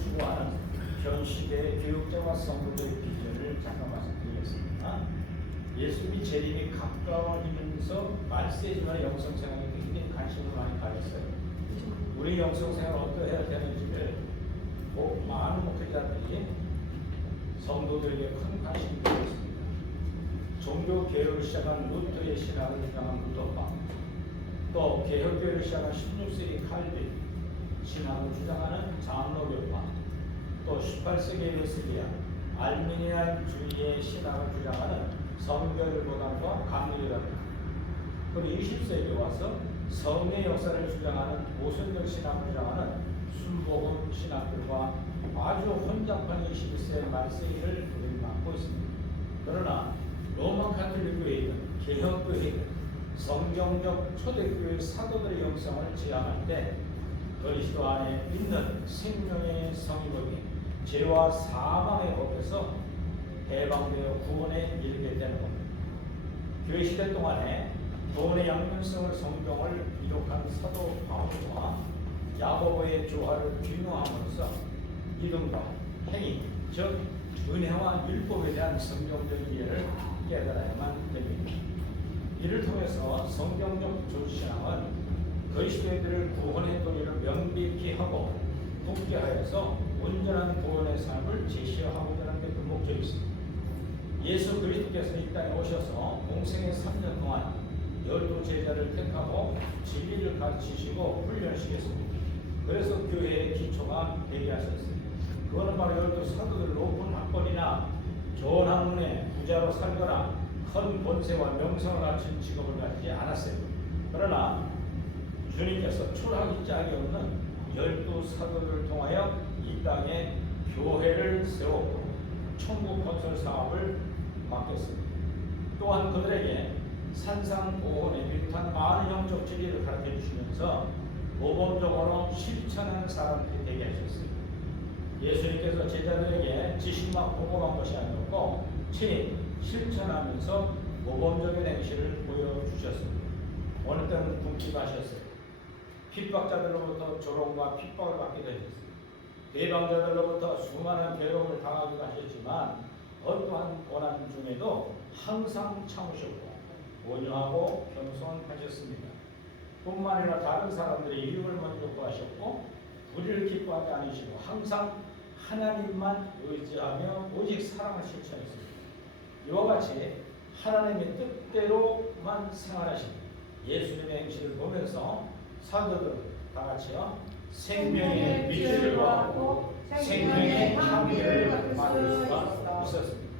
추구하는 현 시대의 교육자와 성도들의 비전을 잠깐 말씀드리겠습니다. 예수님이 재림이 가까워지면서 말세지만 영성생활에 굉장히 관심을 많이 가졌어요. 우리 영성생활을 어떠해야 되는지를 꼭 많은 목회자들이 성도들에게 큰 관심이 되었습니다. 종교 개혁을 시작한 루터의 신학을 주장한 루터파, 또 개혁교회를 시작한 16세기 칼빈 신학을 주장하는 장로교파, 또 18세기 웨슬리안 알미니안주의의 신학을 주장하는 성결교단과 감리교단, 그리고 20세기에 와서 성례 역사를 주장하는 오순절 신학을 주장하는 순복음 신학들과 아주 혼잡한 21세기 말세기를 우리는 맡고 있습니다. 그러나 로마 카톨릭 교회이든 개혁교회이든 성경적 초대교회 사도들의 영성을 지향할 때 그리스도 안에 있는 생명의 성의복이 죄와 사망의 법에서 해방되어 구원에 이르게 되는 겁니다. 교회 시대 동안에 구원의 양면성을 성경을 기록한 사도 바울과 야고보의 조화를 균형함으로써 믿음과 행위, 즉 은혜와 율법에 대한 성경적 이해를 깨달아야만 됩니다. 이를 통해서 성경적 조신앙은 그리스도인들을 구원의 도리를 명백히 하고 굳게 하여서 온전한 구원의 삶을 제시하고자 하는 게 그 목적이 있습니다. 예수 그리스도께서 이 땅에 오셔서 공생의 3년 동안 12제자를 택하고 진리를 가르치시고 훈련시켰습니다. 그래서 교회의 기초가 되게 하셨습니다. 그거는 바로 12 사도들 높은 학벌이나 좋은 학문에 부자로 살거나 큰 권세와 명성을 갖춘 직업을 가지지 않았어요. 그러나 주님께서 초라하기 짝이 없는 12 사도들을 통하여 이 땅에 교회를 세웠고 천국 건설 사업을 맡겼습니다. 또한 그들에게 산상보훈에 비롯한 많은 영적 진리를 가르쳐 주시면서 모범적으로 실천하는 사람들이 되게 하셨습니다. 예수님께서 제자들에게 지식만 보고한 것이 아니었고 친히 실천하면서 모범적인 행실을 보여주셨습니다. 어느 때는 궁핍하셨어요. 핍박자들로부터 조롱과 핍박을 받게 되셨습니다. 대방자들로부터 수많은 괴로움을 당하기도 하셨지만 어떠한 고난 중에도 항상 참으셨고 온유하고 겸손하셨습니다. 뿐만 아니라 다른 사람들의 이익을 먼저 구하셨고 우리를 기뻐하지 않으시고 항상 하나님만 의지하며 오직 사랑을 실천했습니다. 이와 같이 하나님의 뜻대로만 생활하신 예수님의 행실을 보면서 사도들은 다 같이요 생명의 빛을 구하고 생명의 향기를 맡을 수가 있었습니다.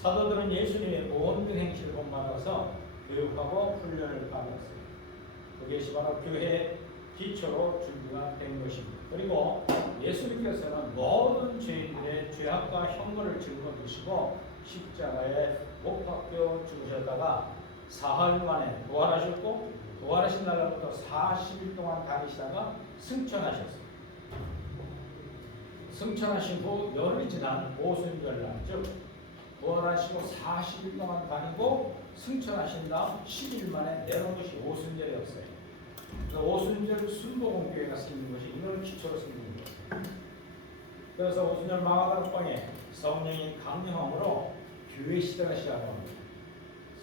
사도들은 예수님의 모든 행실을 본받아서 교육하고 훈련을 받았습니다. 그것이 바로 교회의 기초로 준비가 된 것입니다. 그리고 예수님께서는 모든 죄인들의 죄악과 형벌을 짊어지시고 십자가에 못 박혀 죽으셨다가 사흘 만에 부활하셨고 부활하신 날부터 40일 동안 다니시다가 승천하셨습니다. 승천하신 후 열흘이 지난 오순절날, 즉 부활하시고 40일 동안 다니고 승천하신 다음 10일 만에 내려온 것이 오순절이었어요. 그 오순절 순복음교회가 생긴 것이 이런 기초로 생긴 것입니다. 그래서 오순절 마가다락방에 성령이 강림함으로 교회 시대가 시작합니다.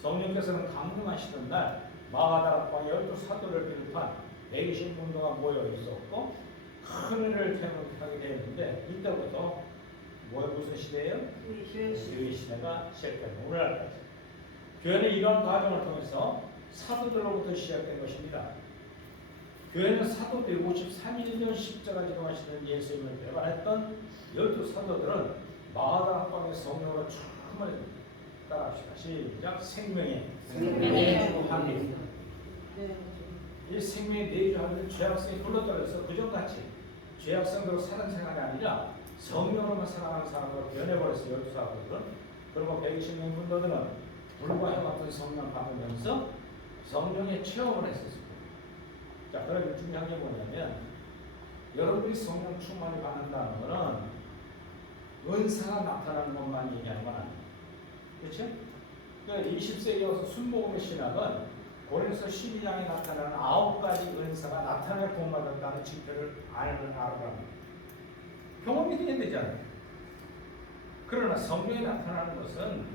성령께서는 강림하시던 날 마가다락방에 12 사도를 비롯한 120분도가 모여 있었고 큰 은혜를 체험하게 되었는데 이때부터 무슨 시대예요? 교회 시대가 시작됩니다. 오늘날까지. 교회는 이러한 과정을 통해서 사도들로부터 시작된 것입니다. 교회는 사도들 53년 십자가 지동하시는 예수님을 배반했던 12 사도들은 마가다락방의 성령으로 처음을 따라합시다. 시작. 생명의 내주 한리. 이 생명의 내주 한리를 죄악성이 불러떨어서 그전같이 죄악성으로 사는 생활이 아니라 성령으로만 살아가는 사람으로 변해버렸어요. 12 사도들은. 그리고 120명 분들은 불과 해 같은 성령을 받으면서 성령의 체험을 했었습니다. 자, 그러면 중요한 게 뭐냐면 여러분이 성령 충만히 받는다는 것은 은사가 나타나는 것만 얘기하는 건 아니에요. 그렇죠? 그러니까 20세기에 와서 순복음의 신학은 고린도서 12장에 나타나는 9가지 은사가 나타나야 구원받았다는 지표를 알아갑니다. 경험이 돼야 되잖아요. 그러나 성령이 나타나는 것은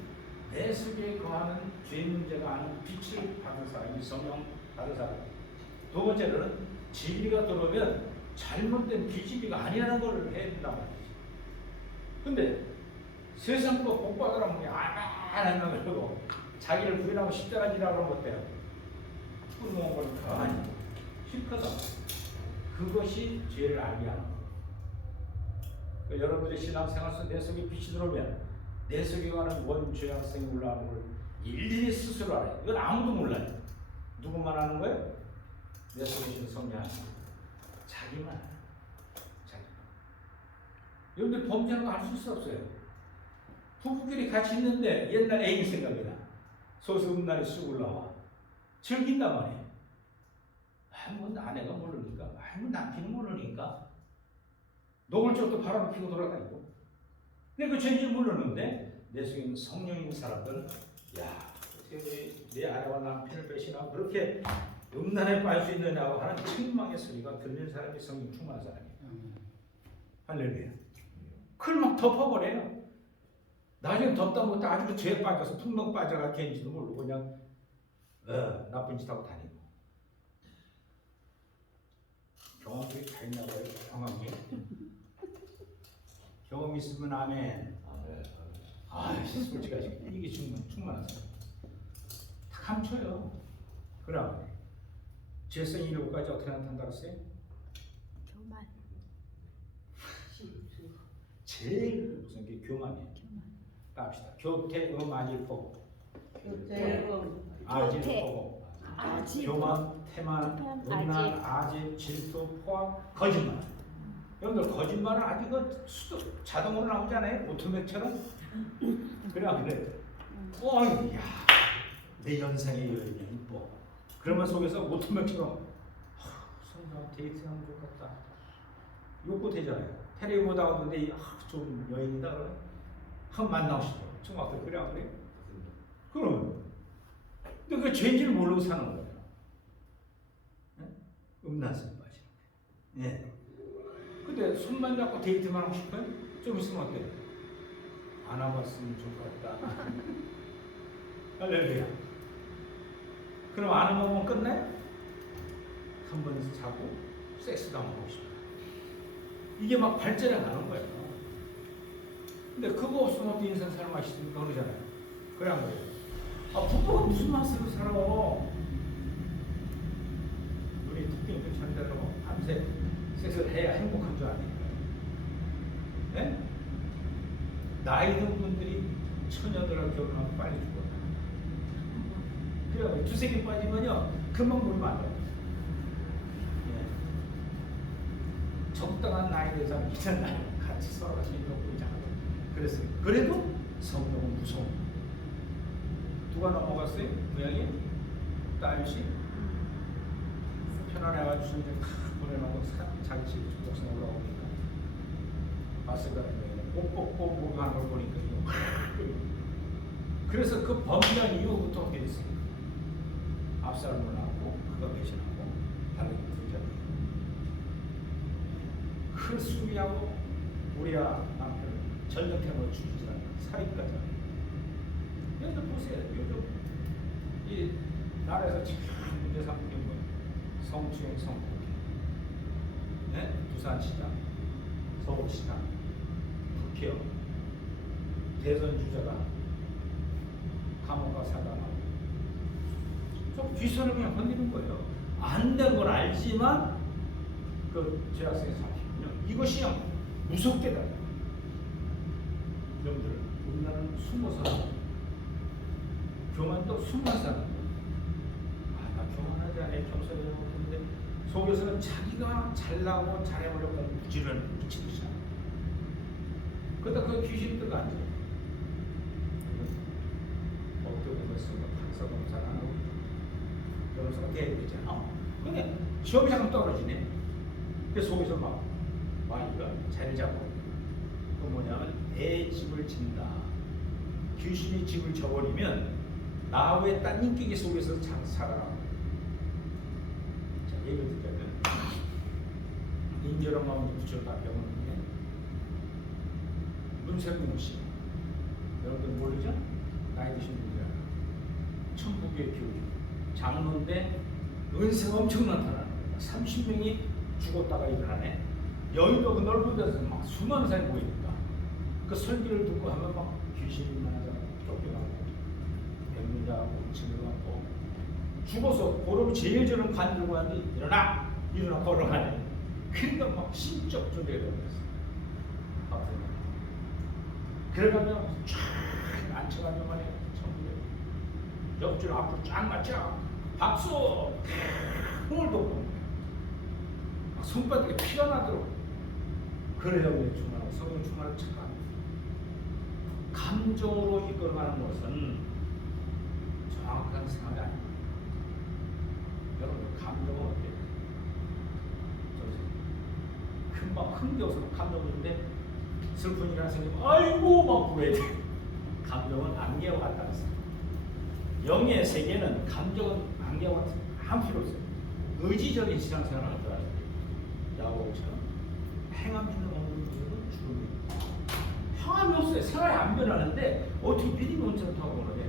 내 속에 거하는 죄 문제가 아닌 빛을 받은 사람이 성령 받은 사람. 두 번째로는 진리가 들어오면 잘못된 비진리가 아니라는 걸 해야 된단 말이지. 근데 세상 거 복 받으라면 안 하면 그러고 자기를 부인하고 십자가 지라고 하는 것 때문에 꿀먹은 걸 가만히 실컷 그것이 죄를 알게 하는 거예요. 그러니까 여러분들의 신앙생활 속 내 속에 빛이 들어오면 내 속에 가는 원죄악성이 올라오는 걸 일일이 스스로 알아요. 이건 아무도 몰라요. 누구만 아는 거예요? 내 속에 있는 성령 자기만 알아요. 자기만. 여러분들 범죄하는 거 알 수 없어요. 부부끼리 같이 있는데 옛날 애인 생각이 나. 소수음란이 쑥 올라와. 즐긴단 말이에요. 뭐 아내가 모르니까, 뭐 남편이 모르니까. 노골적도 바람 피고 돌아다니고. 근데 그 죄인지 모르는데 내 속에 있는 성령 있는 사람들은 야, 어떻게 내 아내와 남편을 배신하고 그렇게 음란에 빠질 수 있느냐고 하는 책망의 소리가 들리는 사람이 성령 충만한 사람이에요. 할렐루야. 그걸 막 덮어버려요. 나중에 덮다 못해 아주 죄에 빠져서 퉁명 빠져가 괜지도 모르고 그냥 나쁜 짓 하고 다니고. 경험이 다 있나 봐요. 경험이. 경험 있으면 아멘. 솔직하지. 이게 충만한 사람. 다 감춰요. 그럼 죄성이 7가지 어떻게 나타난다고 했어요? 교만. 제일 무슨 게 교만이에요. 갑시다. 교태음 아질포. 아질포. 교만, 태만, 음란, 아질, 질투, 포악, 거짓말. 여러분들 거짓말은 아직 그 수도 자동으로 나오잖아요. 오토맥처럼. 그래. 야, 내 연상의 여인이 이뻐. 그러면 속에서 오토맥처럼 성경 데이트하면 좋겠다. 욕구 되잖아요. 테레비 보다 오는데 좀 여인이다 그러면 한 만나고 싶어. 중학교 그래 안 그래? 그럼. 근데 그 죄인지를 모르고 사는 거예요. 음란성 빠지는 거예요. 예. 근데 손만 잡고 데이트만 하고 싶어요? 좀 있으면 어때요? 안 와봤으면 좋겠다. 할렐루야. 그럼 안 하면 끝내? 한 번에서 자고 섹스도 한번 하고 싶어요. 이게 막 발전해 가는 거예요. 근데 그거 없으면 어떻게 인생 살맛있습니까? 그러잖아요. 그래 안 그래요? 부부가 무슨 맛으로 살아? 눈이 툭 찬다고 밤새 섹스를 해야 행복한 줄 아니에요. 네? 나이 든 분들이 처녀들하고 결혼하면 빨리 죽어요. 그래요. 두세 개 빠지면요 금방 물면 안 돼요. 예. 적당한 나이 된 사람 있잖아요. 같이 서로 같이 있는 그랬어요. 그래도 성령은 무서워. 누가 넘어갔어요? 고양이? 딸씨? 편안해가지고 이제 탁 보내놓고 자기 집 목숨 올라오니까 봤을 거라는 거예요. 꼭꼭꼭 목욕하는 걸 보니까 이거 확 끓이고. 그래서 그 범죄한 이후부터 어떻게 됐어요? 압살롬을 낳고 그가 배신하고 다른 부자예요. 그 수리하고 우리야 남편을 전력해놓고 죽이지 않는 살인까지. 여러분 보세요. 요즘 이 나라에서 참 문제 삼는 게 뭐예요? 성추행, 성폭행. 네? 부산시장, 서울시장, 국회의원, 대선 주자가 감옥 가서 사단하고 좀 귀선을 그냥 건드리는 거예요. 안 된 걸 알지만 그 죄악성에 잡히군요. 이것이 그냥 무섭게 달라요. 여러분들 우리나라는 숨어서 교만도 숨만 사는 거예요. 나 교만하지 않아요. 겸손히 못했는데 속에서는 자기가 잘나고 잘해보려고 무지를 미치듯이 하는 거예요. 그러다 그 귀신이 들어가죠. 법도 보면서 판사 검사 안 하고 여기서 대비잖아. 근데 시험이 잠깐 떨어지네. 그 속에서 막 이거 잘 잡고 그 뭐냐면 내 집을 진다. 귀신이 집을 져버리면 나 외에 딴 인격이 속에서 살아나고. 자, 예를 들자면 인절한 마음을 붙였다 병원에 문세공 씨. 여러분들 모르죠? 나이 드신 분들 알아요. 천국의 교주. 장로인데 은세가 엄청 많다는 거예요. 30명이 죽었다가 일어나네. 여의도 그 넓은 데서 막 수많은 사람이 모이니까 그 설교를 듣고 하면 막 귀신이 나서 쫓겨나고 백문자하고 증거하고 죽어서 보름 제일 저런 관 들고 하는데 일어나 걸어가네. 그러니까 막 신적 존재가 되어버렸어. 그래가면 쫙 앉혀가면 말이야. 옆줄 앞으로 쫙 맞춰 박수 흥을 돋고 막 손바닥에 피가 나도록 그래야 우리 충만하고 성령 충만을 착각합니다. 감정으로 이끌어가는 것은 정확한 생각이 아닙니다. 여러분 감정은 어때요? 금방 흥겨워서 감정인데 슬픈 일이 생기면 아이고 막 그래야 돼. 감정은 안개와 같다고 했어요. 영의 세계는 감정은 안개와 같은 아무 필요 없어요. 의지적인 신앙생활을 들어야 돼요. 야고보처럼 행함 주는 없는 분들은 죽음입니다. 행함이 없어요. 생활이 안 변하는데 어떻게 믿음이 온전하고 그러냐.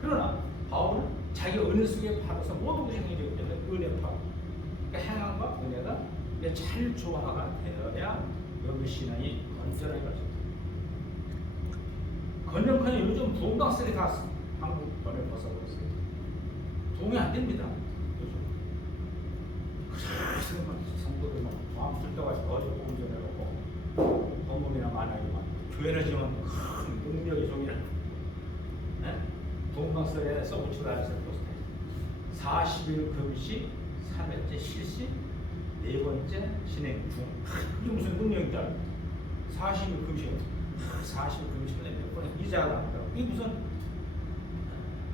그러나 바울은 자기가 은혜 속에 받아서 모든 것이 행해지기 때문에 은혜 파고 그러니까 행함과 은혜가 잘 조화가 되어야 여기 신앙이 건전하게 갈 수 있다. 건전하게 요즘 부흥강설이 다 한국 번에 벗어버렸어요. 도움이 안 됩니다. 요즘. 그래서 성도들 막 마음 들떠가지고 어디 공전해놓고 법문이나 만화기만 교회를 지으면 큰 능력의 종이라 부흥강설에 써붙이고 다녔어요. 40일 금식, 3회째 실시, 4번째 진행 중. 그게 무슨 능력인지 알아요? 40일 금식, 40일 금식을 몇 번에 이자가 나온다고. 이게 무슨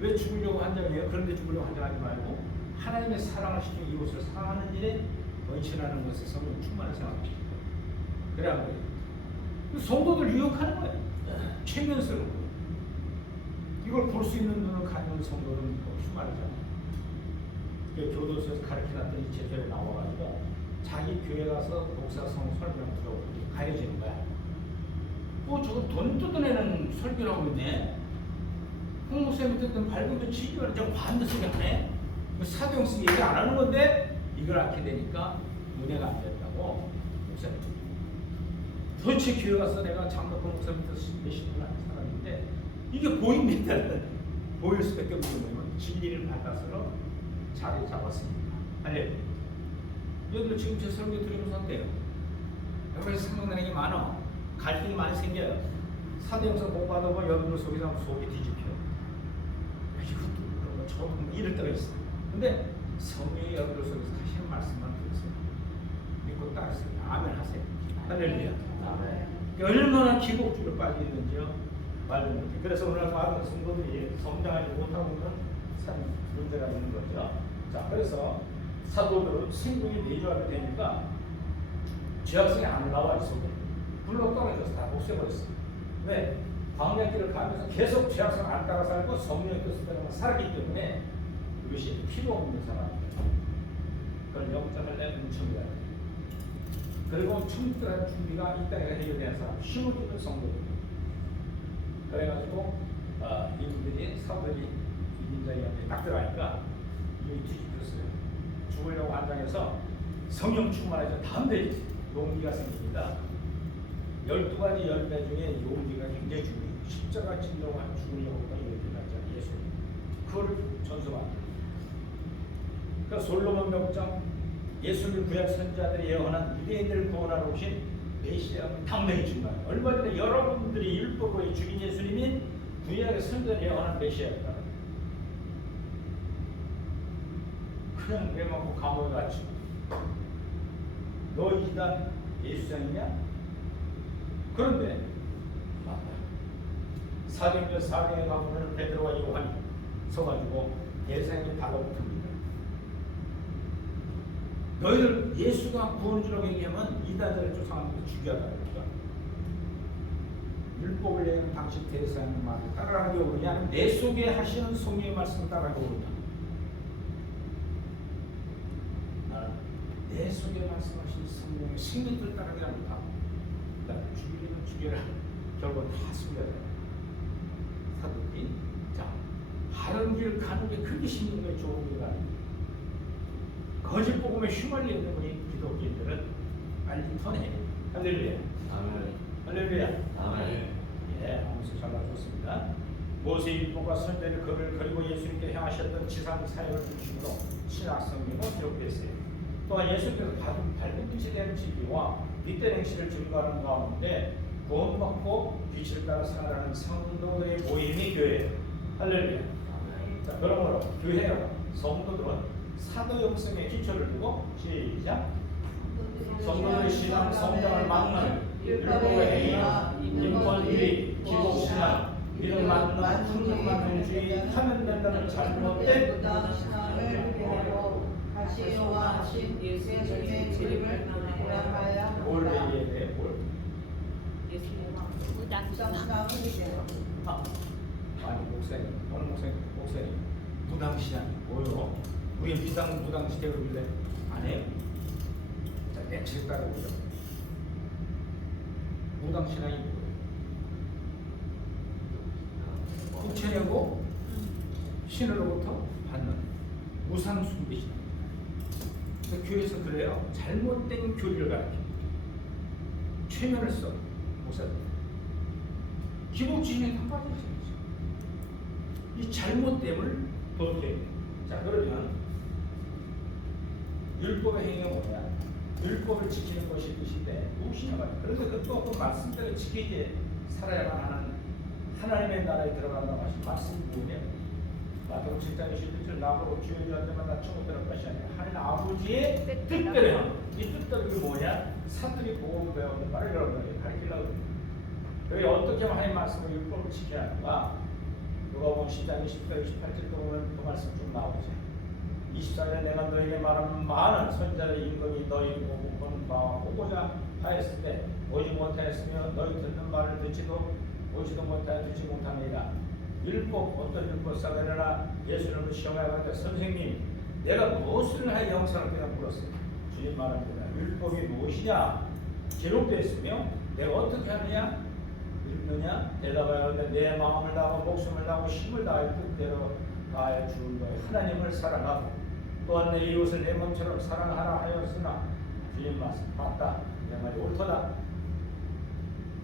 왜 죽으려고 한다며요? 그런데 죽으려고 한다하지 말고 하나님의 사랑을 시키고 이곳을 사랑하는 일에 헌신하는 것에 성령 충만한 생각입니다. 그래 안 그래요? 성도들 유혹하는 거예요. 최면스러운 거예요. 이걸 볼 수 있는 눈을 가진 성도는 휴말이잖아요. 교도소에서 가르쳐놨더니 제자에 나와가지고 자기 교회 가서 목사성 설명 들어보고 가려지는 거야. 저거 돈 뜯어내는 설교를 하고 있네. 홍목사님 듣던 밝으면 지기가 좀 반대 소리 하네. 사도행전 얘기 안 하는 건데 이걸 않게 되니까 은혜가 안 된다고 목사님. 도대체 교회 가서 내가 장로권 목사님 몇십 년 하는 사람인데 이게 보입니다. 보일 수밖에 없는 거예요. 진리를 받아서 자리 잡았습니다. 아니, 여러분들 지금 제 설교 들으면서 어때요? 여기서 생각나는 게 많아. 갈등이 많이 생겨요. 사도행전 공부하다 보면 여러분들 속에서 속이 뒤집혀. 이것도 그런 거 저도 이럴 때가 있어요. 근데 성령이 여러분들 속에서 하시는 말씀만 들으세요. 믿고 따르세요. 아멘 하세요. 할렐루야. 얼마나 기복주로 빠져 있는지요. 말도 못해. 그래서 오늘 많은 성도들이 성장하지 못하고 있는 참 문제가 있는 거죠. 자, 그래서 사도들은 생명이 내주하게 되니까 죄악성이 안 나와 있어도 불러 떨어져서 다 없애버렸어요. 왜? 광야길을 가면서 계속 죄악성 안 따라 살고 성령의 뜻을 따라 살았기 때문에 이것이 필요 없는 사람입니다. 그걸 영장을 내는 척이다. 그리고 천국 들어갈 준비가 이 땅에 해결된 사람, 쉬워지는 성도입니다. 그래가지고 이분들이 사도들이 이민자에 딱 들어가니까 이미 뒤집혔어요. 죽으려고 한장해서 성령 충만해서 다음에 용기가 생깁니다. 12가지 열매 중에 용기가 굉장히 중요해요. 십자가 지려고 죽으려고 용기가 있잖아요. 예수. 그걸 전수받는. 그러니까 솔로몬 명장, 예수님 구약 선지자들이 예언한 유대인들을 구원하러 오신 메시아 당명이 중요해요. 얼마 전에 여러분들이 율법으로 죽인 예수님이 구약의 선지자들이 예언한 메시아였다. 그냥 내맞고 감옥에 갇히고 너 이단 예수장이냐? 그런데 사도행전 4장에 가보면 베드로와 요한이 서가지고 예수님이 달라붙습니다. 너희들 예수가 구원주라고 얘기하면 이단들을 쫓아가면서 죽여야 하니까 율법을 얘기하는 당신 대사님 말을 따라가는 게 옳으냐? 아니면 내 속에 하시는 성령의 말씀을 따라가는 게 옳으냐? 나는 내 속에 말씀하신 성령의 생명을 따라가게 합니다. 나를 죽이려면 죽여라. 결국 다 숨겨요. 사도들이. 자, 바른 길 가는 게 그게 신는 거예요. 좋은 길가 아니에요. 거짓 복음에 휘말려 있는 우리 기독교인들은 빨리 턴해. 할렐루야. 아멘. 할렐루야. 아멘. 예, 아무튼 잘 나눴습니다. 모세의 율법과 선제를 그를 그리고 예수님께 행하셨던 지상 사역을 중심으로 신약 성경은 기록됐어요. 또한 예수님께서 밝은 빛에 대한 진리와 빛된 행실을 증거하는 가운데 구원받고 빛을 따라 살아가는 성도들의 모임이 교회예요. 할렐루야. 자, 그러므로 교회와 성도들은 사도 영성의 기초를 두고 시작. 성도들의 신앙 성장을 막는 율법의 행위와 인권주의, 기복신앙, 믿음 만남, 학력만 동주의 하면 된다는 잘못된 신앙을 배우고 다시 여호와하신 예수님의 재림을 고려하여 뭘 얘기해야 돼? 뭘? 무당신앙을 배워. 아니 목사님, 어느 목사님 무당신앙이 뭐요? 우리 무당시대로 빌래? 안 해요? 자, 내책 따라보죠. 무당신앙이 뭐예요? 국채내고 신으로부터 받는 우상 숭배신앙입니다. 그래서 교회에서 그래요. 잘못된 교리를 가르칩니다. 최면을 써 목사들. 기복주의에 다 빠져 있어요. 이 잘못됨을 도둑해요. 자, 그러면 율법의 행위가 뭐냐? 율법을 지키는 것이 뜻인데 무엇이냐 말이야. 그런데 그것도 그 말씀대로 지키게 살아야만 하는 하나님의 나라에 들어간다고 하신 말씀이 뭐냐? 마태복음 7장 21절 나보고 주여 주여 때마다 청구되는 것이 아니라 하나님 아버지의 뜻대로 이 뜻대로 이게 뭐냐? 사들이 보고 배우는 말을 가르치려고 합니다. 여기 어떻게 하면 하나님 말씀을 율법을 지켜야 하는가? 누가복음 10장 20절 28절 보면 그 말씀 좀 나오죠. 24절에 내가 너에게 말하는 많은 선자의 임금이 너희 보는 바와 보고자 하였을 때 보지 못하였으며 너희 듣는 말을 듣지도 보지도 못하여 듣지 못합니다. 율법 어떤 율법 사가랴라. 예수님을 시험하여 가는데 선생님 내가 무엇을 하여 영생을 그냥 물었어요. 주님 말합니다. 율법이 무엇이냐? 기록되어 있으며 내가 어떻게 하느냐? 읽느냐? 대답하여 하는데 내 마음을 다하고 목숨을 다하고 힘을 다하여 뜻대로 다하여 주는 너의 하나님을 사랑하고 또한 내 이웃을 내 몸처럼 사랑하라 하였으나 주님 말씀 맞다. 내 말이 옳도다.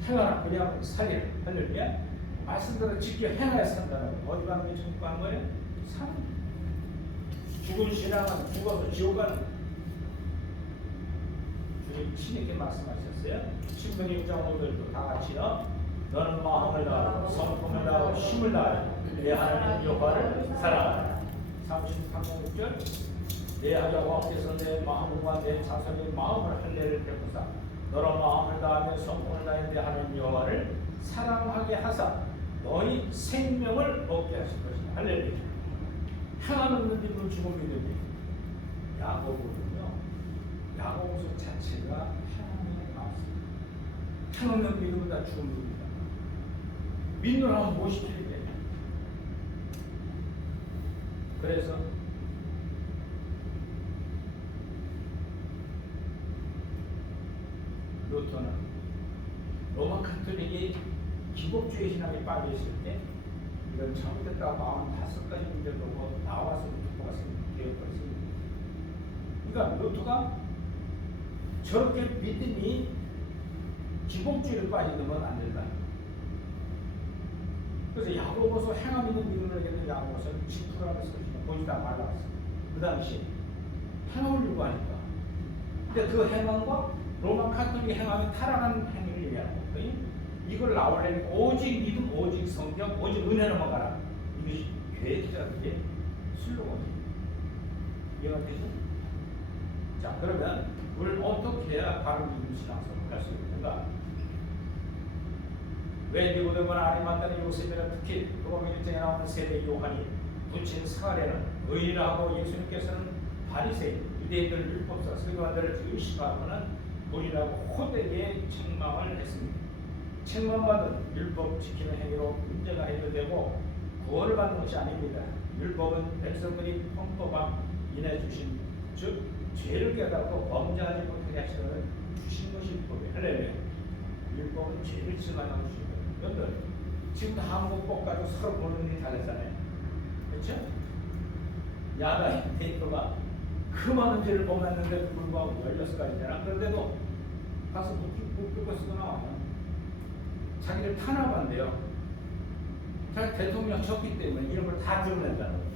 행하라. 그리하면 살리라. 할렐루야. 말씀대로 지켜 행하여 산다는 거. 어디 가는 게 증거한 거예요? 산. 죽은 신앙은 죽어서 지옥 가는 거예요. 주님 신에게 말씀하셨어요. 신명기 6장 5절도 다 같이요. 너는 마음을 다하고 성품을 다하고 힘을 다하여 내 하나님 여호와를 사랑하라. 33절 내 여호와께서 내 마음과 내 자손의 마음을 할례를 베푸사 너로 마음을 다하며 성품을 다하여 내 하나님 여호와를 사랑하게 하사 너희 생명을 얻게 하실 것이다. 할렐루야. 행하는 믿음은 죽은 믿음이에요. 야고보는요. 야고보서 자체가 행함에 나왔습니다. 행하는 믿음은 다 죽은 믿음이다. 믿는 하면 무엇이 필요해? 그래서 루터는 로마 카톨릭이 기복주의 신앙에 빠져 있을 때 이건 잘못됐다고 45가지 문제를 놓고 나와서 루터가 개혁했습니다. 그러니까 루터가 저렇게 믿음이 기복주의를 빠지는 건 안 된다. 그래서 야고보서 행함 있는 믿음을 얘기하는 야고보서는 지푸라면서 보지도 말랐어. 그 당시 행함을 요구하니까. 근데 그 행함과 로마 카톨릭 행함이 타락한 행위를 얘기하는 거예요. 이걸 나오려면 오직 믿음, 오직 성경, 오직 은혜로만 가라. 이것이 교회 기자들의 슬로건이에요. 이해가 되죠? 자, 그러면 우리를 어떻게 해야 바른 믿음 신앙생활을 할 수 있는가? 왜 니고데모나 아리마다는 요셉이나 특히 로마 1장에 나오는 세례 요한이 부친 사가랴는 의인하고 예수님께서는 바리새인 유대인들 율법사 서기관들을 의심하고는 본이라고 호되게 책망을 했습니다. 책망받은 율법 지키는 행위로 문제가 해결되고 구원을 받는 것이 아닙니다. 율법은 백성들이 헌법함 인해 주신 즉 죄를 깨닫고 범죄하지 못하게 하시는 주신 것이 율법이에요. 할렐루야. 율법은 죄를 증하여 주신 거예요. 여러분들 지금 한국법 가지고 서로 보는 일이 달랐잖아요. 그렇죠? 야간 데이터가 그 많은 죄를 범했는데 불구하고 16가지잖아. 그런데도 가서 묵고 쓰고 나와요. 자기를 탄압한대요. 자기 대통령 쳤기 때문에 이런 걸 다 드러낸다는 거예요.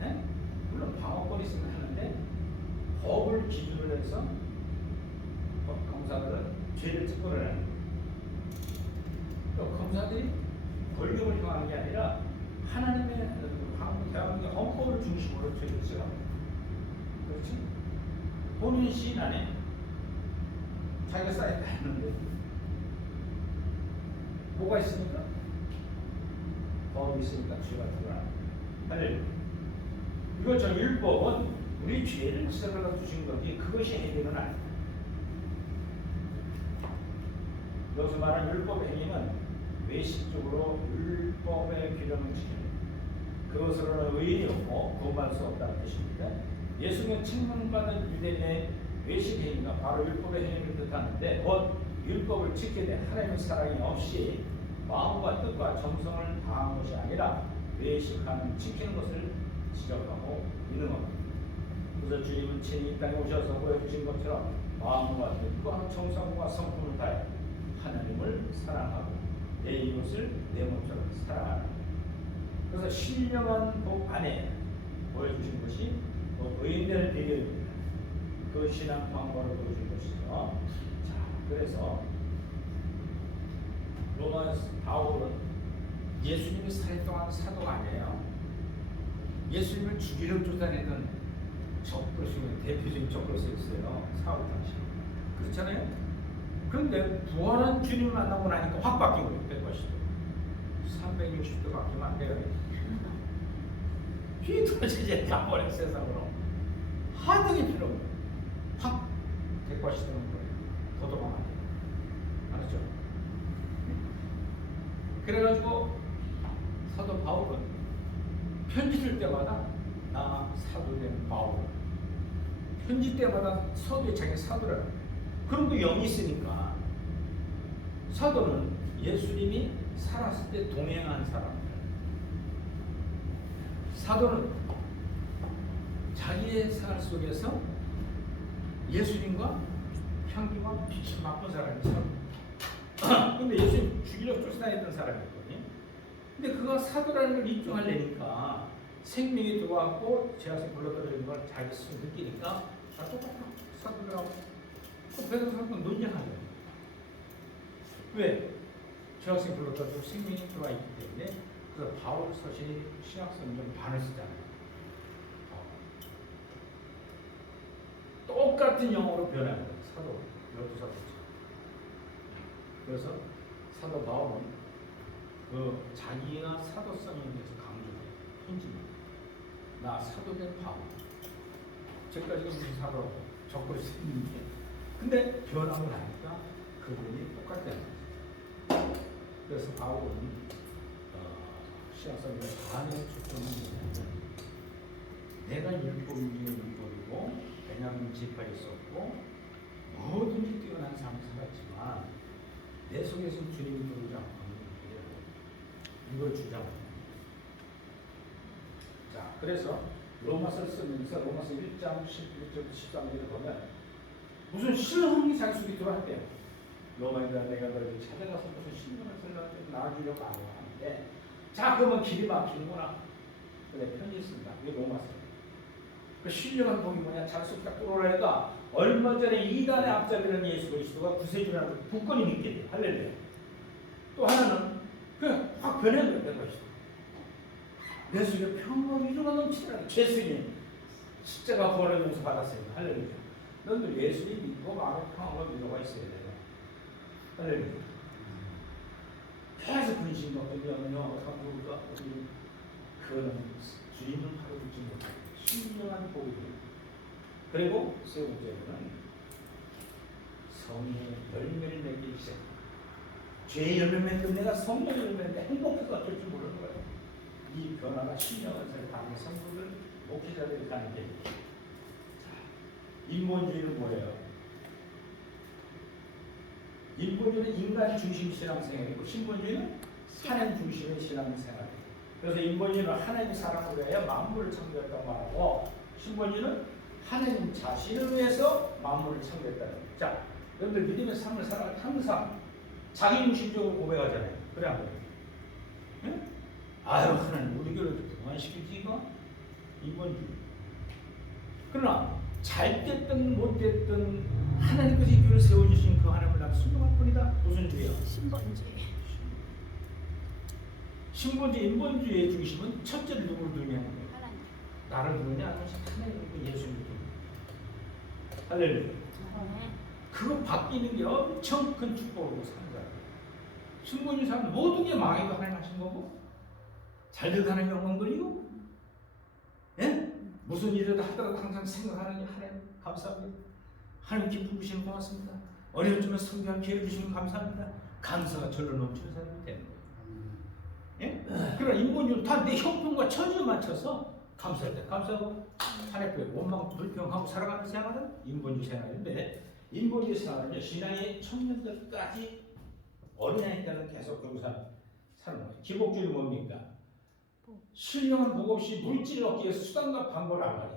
네? 물론 방어권이 있으면 하는데 법을 기준으로 해서 검사들은 죄를 특권을 하는 거예요. 또 검사들이 권력을 행하는 게 아니라 하나님의 대한민국의 헌법을 중심으로 죄를 지어요. 그렇지? 본인 시인 안에 자기가 쌓였다 했는데 뭐가 있습니까? 법이 있으니까 죄가 드러나는 거예요. 이거 저 율법은 우리 죄를 지적하려 주신 거지 그것이 해결은 아니다. 여기서 말하는 율법의 행위는 외식적으로 율법의 규정을 지키는 그것으로는 의인이 없고 구원받을 수 없다는 뜻입니다. 예수님은 책망받은 유대인의 외식 행위가 바로 율법의 행위를 뜻하는데 곧 율법을 지키되 하나님의 사랑이 없이 마음과 뜻과 정성을 다한 것이 아니라 외식하는 지키는 것을 지적하고 있는 겁니다. 그래서 주님은 친히 이 땅에 오셔서 보여주신 것처럼 마음과 뜻과 정성과 성품을 다해 하나님을 사랑하고 내 이웃을 내 몸처럼 사랑하는. 그래서 신령한 복 안에 보여주신 것이 의인들의 비결입니다. 그 신앙 방법을 보여준 것이죠. 자, 그래서 로마 바울은 예수님이 살해당한 사도가 아니에요. 예수님을 죽이려고 쫓아내던 적그리스도의 대표적인 적그리스도였어요. 사울 당시. 그렇잖아요. 그런데 부활한 주님을 만나고 나니까 확 바뀐 거예요. 360도 바뀌면 안 돼요. 휘둘러지지 가버린 세상으로 하등이 필요 없는 확 180도는 거예요. 더 도망가면 안 돼요. 알았죠? 그래가지고 사도 바울은 편지 쓸 때마다 나 사도된 바울 편지 때마다 서두에 자기 사도를 그런 거 영이 있으니까 사도는 예수님이 살았을 때 동행한 사람들. 사도는 자기의 생활 속에서 예수님과 향기와 빛을 맛본 사람이죠. 근데 예수님 죽이려고 쫓아다녔던 사람이거든요. 근데 그가 사도라는 걸 입증하려니까 생명이 들어왔고 제학생 불러들이는 걸 자기 스스로 느끼니까 똑같아 사도들하고 베드로 사도 논쟁하죠. 왜? 제학생 불러들고 생명이 들어와 있기 때문에. 그래서 바울 서신이 신약성은 좀 반을 쓰잖아요. 똑같은 영어로 변합니다. 사도 12사도죠. 그래서 사도 바울은 그 자기가 사도성에 대해서 강조해요. 편지입니다. 나 사도된 바울. 지금까지는 무슨 사도라고 적그리스도 있는데 근데 변함을 하니까 그분이 똑같다는 거죠. 그래서 바울은 신약성의 반의 초점은 뭐냐면 내가 율법인의 율법이고 베냐민 지파에 있었고 뭐든지 뛰어난 삶을 살았지만 내 속에서 주님이 들어오지 않고 이걸 주장합니다. 자, 그래서 로마서를 쓰면서 로마서 1장 11절부터 13절을 보면 무슨 신령이 자기 속에 들어왔대요. 로마에다 내가 너희를 찾아가서 무슨 신령을 설명을 나와주려고 하는데 자, 그러면 길이 막히는구나. 그래, 편지 씁니다. 이게 로마서. 그 신령한 복이 뭐냐? 자기 속에 딱 들어오라니까 얼마 전에 이단의 앞잡이라는 예수 그리스도가 구세주라는 굳건히 믿게 돼. 할렐루야. 또 하나는 그냥 확 변해버려. 내 속에 평범 위로가 넘치더라고. 예수님 십자가 부활의 용서 받았어요. 할렐루야. 너희들 예수님 믿고 마음에 평안과 위로가 있어야 돼요. 할렐루야. 계속 근심 걱정이요. 상부가 그거는 주님을 바로 듣지 못해요. 신령한 복이에요. 그리고 세 번째는 성의 열매를 맺기 시작. 죄의 열매 맺으면 내가 성령의 열매인데 행복해서 어쩔 줄 모르는 거예요. 이 변화가 신령한 살 다른 성도들 목회자들이 가는 게. 자, 인본주의는 뭐예요? 인본주의 인본주의는 인간 중심 신앙생활이고 신본주의는 하나님 중심의 신앙생활이에요. 그래서 인본주의는 하나님이 사람을 위하여 만물을 창조했다고 말하고 신본주의는 하나님 자신을 위해서 만물을 창조했다는 거예요. 자, 여러분들 믿음의 삶을 살아갈 때 항상 자기 중심적으로 고백하잖아요. 그래 안 그래요? 응? 아유 하나님 우리 교회를 그만시키지 이거? 인본주의. 그러나 잘 됐든 못 됐든 하나님께서 이 교회를 세워주신 그 하나님을 나는 순종할 뿐이다. 무슨 주의야? 신본주의. 신본주의, 인본주의의 중심은 첫째를 누구를 두냐는 거예요. 하나님. 나를 두느냐 아니면 하나님을 예수님을 두느냐. 할렐루야. 네. 그거 바뀌는 게 엄청 큰 축복으로 사는 거예요. 신본주의 사람 모든 게 망해도 하나님 하신 거고 잘돼도 하나님 영광 돌리고 예? 무슨 일이라도 하더라도 항상 생각하는 하나님 감사합니다. 하나님 기쁨 주시는 고맙습니다. 어려운 점에 성교한 기회를 주시는 감사합니다. 감사가 절로 넘치는 사람이 되는 거예요. 예? 그러나 인본주의는 다 내 형편과 처지에 맞춰서 감사합니다. 감사하고 하나님께 원망 불평하고 살아가는 생활은 인본주의 생활인데 인본주의 생활은 신앙의 청년들까지 어린아이 때는 계속 그러고 사는 거예요. 기복주의는 뭡니까? 신령한 복 없이 물질을 얻기 위해서 수단과 방법을 안 가려.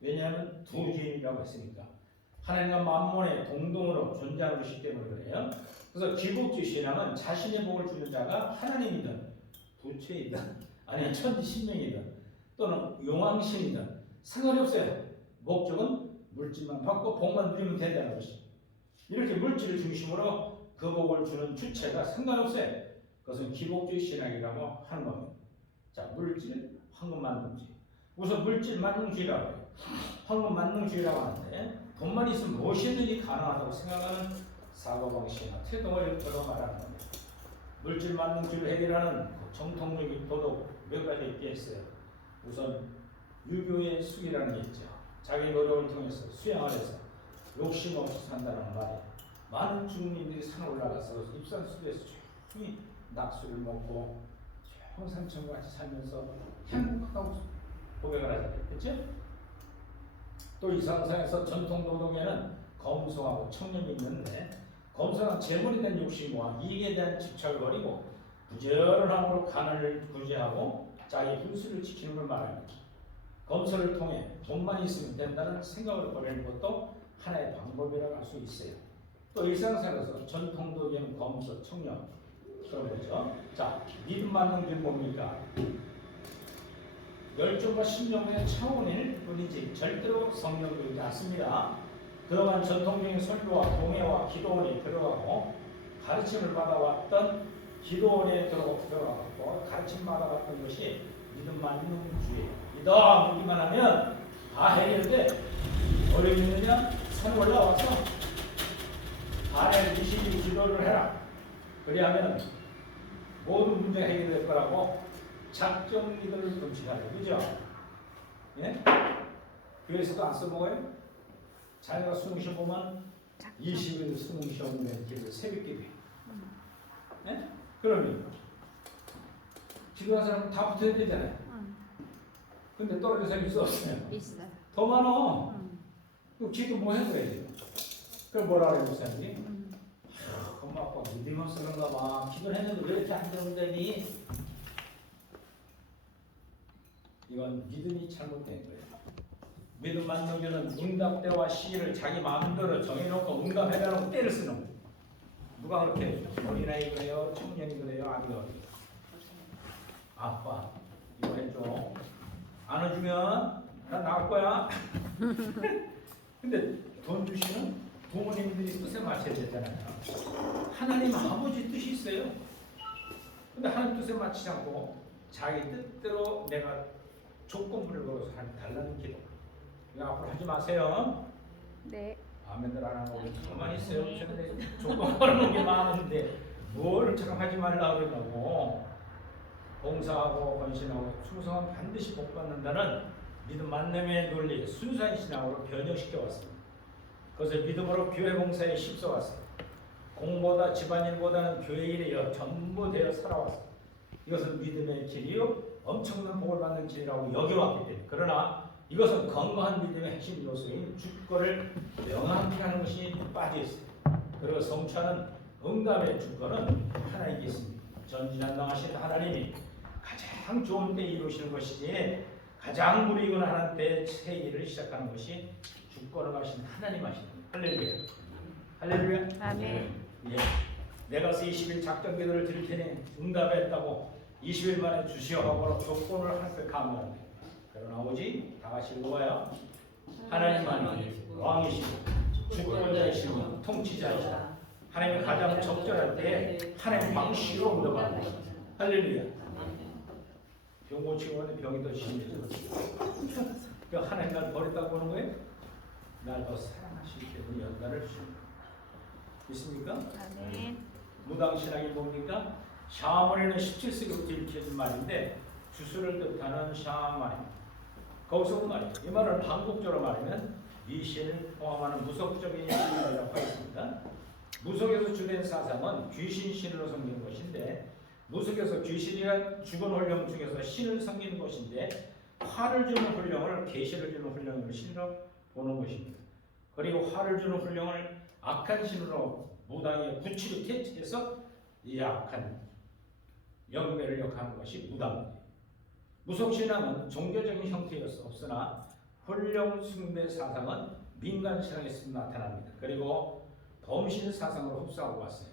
왜냐하면 두 죄인이라고 했으니까. 하나님과 만몬의 동동으로 존재하는 것이기 때문에 그래요. 그래서 기복주의 신앙은 자신의 복을 주는 자가 하나님이든 부처이든 아니면 천지신명이든 또는 용왕신이든 상관이 없어요. 목적은 물질만 받고 복만 누리면 된다는 것이. 이렇게 물질을 중심으로 그 복을 주는 주체가 상관없어요. 그것은 기복주의 신앙이라고 하는 겁니다. 자, 물질, 황금만능주의. 우선 물질 만능주의라고 해요. 황금만능주의라고 하는데 돈만 있으면 무엇이든지 가능하다고 생각하는 사고방식이나 태동을 들어 말하는 겁니다. 물질 만능주의를 해결하는 정통적인 도덕 몇 가지 있겠어요. 우선 유교의 수기라는 게 있죠. 자기 노력을 통해서 수양을 해서 욕심 없이 산다는 말이에요. 많은 중국인들이 산 올라가서 입산수에서 조용히 낙수를 먹고 평상천과 같이 살면서 행복하다고 고백을 하잖아요. 그렇죠? 또 이상상에서 전통 도덕에는 검소하고 청렴이 있는데 검소는 재물에 대한 욕심과 이익에 대한 집착을 버리고 부지런함으로 가난을 구제하고 자기 분수를 지키는 걸 말합니다. 검소를 통해 돈만 있으면 된다는 생각을 버리는 것도 하나의 방법이라고 할 수 있어요. 또 일상생활에서 전통 도덕에는 검소, 청렴 그런 거죠. 자, 믿음 받는 게 뭡니까? 열정과 신념의 차원일 뿐이지 절대로 성경적이지 않습니다. 그동안 전통적인 설교와 동해와 기도원에 들어가고 가르침을 받아왔던 기도원에 들어가고 가르침 받아왔던 것이 믿음 만능주의. 믿기만 하면 다 해결돼. 어려움이 있느냐? 산 올라와서 반에 20일 기도를 해라. 그리하면 모든 문제가 해결될 거라고 작정 믿음을 금지하래. 그죠? 예? 교회에서도 안 써먹어요? 자기가 수능 시험 보면 20일 수능 시험 낸 기도 새벽 기도해. 예? 그러면 기도한 사람은 다 붙어야 되잖아요. 근데 떨어진 사람이 있어 없어요? 있어요. 더 많아. 그럼 기도 뭐 해줘야 돼요? 그럼 뭐라 그래요, 목사님이? 엄마 아빠 믿음 없어 그런가 봐. 기도를 했는데 왜 이렇게 안 되는다니? 이건 믿음이 잘못된 거예요. 믿음 만능주는 응답대와 시기를 자기 마음대로 정해놓고 응답해달라고 때를 쓰는 거예요. 누가 그렇게 해요? 어린아이 그래요? 청년이 그래요? 아니요. 아빠 이거 해줘. 안 해주면 나 나갈 거야. 근데 돈 주시는 부모님들이 뜻에 맞춰야 되잖아요. 하나님 아버지 뜻이 있어요. 근데 하나님 뜻에 맞추지 않고 자기 뜻대로 내가 조건부를 걸어서 달라는 기도. 이거 앞으로 하지 마세요. 네. 아멘들 안 하고 가만히 있어요. 조건 걸어놓은 게 많은데 뭘 잠깐 하지 말라 그러냐고. 봉사하고 헌신하고 충성은 반드시 복받는다는 믿음 만남의 논리 순수한 신앙으로 변형시켜 왔습니다. 그것을 믿음으로 교회 봉사에 힘써왔어요. 공보다 집안일보다는 교회 일에 전부 되어 살아왔어요. 이것은 믿음의 길이요 엄청난 복을 받는 길이라고 여겨왔기 때문에. 그러나 이것은 건강한 믿음의 핵심 요소인 주권을 명확히 하는 것이 빠져있어요. 그리고 성취하는 응답의 주권은 하나님께 있습니다. 전지전능하신 하나님이 가장 좋은 때 이루시는 것이지 가장 무리거나 하는 때 새 일을 시작하는 것이 주권을 가신 하나님 하십니다. 할렐루야. 할렐루야. 아멘. 예. 내가 20일 작전 기도를 드릴 테니 응답했다고 20일 만에 주시오 하고 조건을 할때 감사합니다. 그러나 오직 다 같이 읽어봐요. 하나님만이 왕이시고 주권자이시고 통치자이시다. 하나님이 가장 적절할 때 하나님 방식으로 응답합니다. 할렐루야. 병 고치고 하는데 병이 더 심해져. 그 하나님 날 버렸다고 보는 거예요? 날 더 사랑하시기 때문에 연단을 주십니다. 믿습니까? 아멘. 무당신앙이 뭡니까? 샤머니는 17세기부터 일으켜진 말인데 주술을 뜻하는 샤머니. 거기서 온 말이에요. 이 말을 한국적으로 말하면 미신을 포함하는 무속적인 신이라고 하겠습니다. 무속에서 주된 사상은 귀신 신으로 섬기는 것인데 무속에서 귀신이란 죽은 혼령 중에서 신을 섬기는 것인데 화를 주는 혼령을 계시를 주는 혼령을 신으로 보는 것입니다. 그리고 화를 주는 혼령을 악한 신으로 무당의 구치를 퇴치해서 이 악한 영배를 역하는 것이 무당입니다. 무속신앙은 종교적인 형태였으나 혼령 숭배 사상은 민간신앙에서 나타납니다. 그리고 범신 사상으로 흡수하고 왔어요.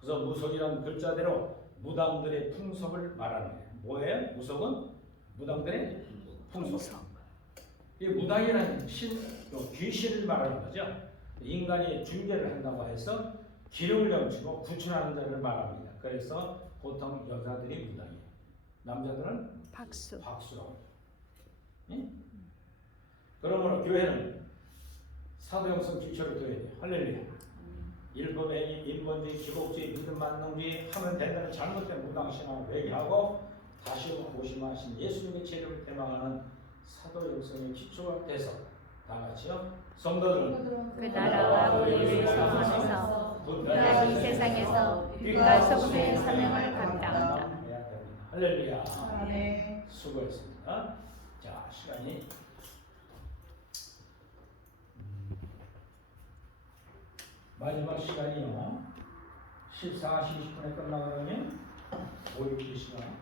그래서 무속이라는 글자대로 무당들의 풍속을 말하는 거예요. 뭐예요? 무속은 무당들의 풍속. 이 무당이라는 귀신을 말하는 거죠. 인간이 중재를 한다고 해서 기름을 넘치고 구출하는 자를 말합니다. 그래서 보통 여자들이 무당이에요. 남자들은 박수. 박수라고. 예? 그러므로 교회는 사도형성 기초를 둬야 돼요. 할렐루야. 일본의 인본주의, 기복주의, 믿음 만능주의 하면 된다는 잘못된 무당신앙을 회개하고 다시 고심하신 예수님의 재림을 대망하는 사도형성의 기초가 돼서 다 같이요. 성도들은 그 나라와 의를 소원해서 또한 이 세상에서 빛과 소금의 사명을 감당한다. 할렐루야. 아멘. 수고했습니다. 자, 시간이 마지막 시간이요. 14시 20분에 끝나거든요. 5, 6시 시간.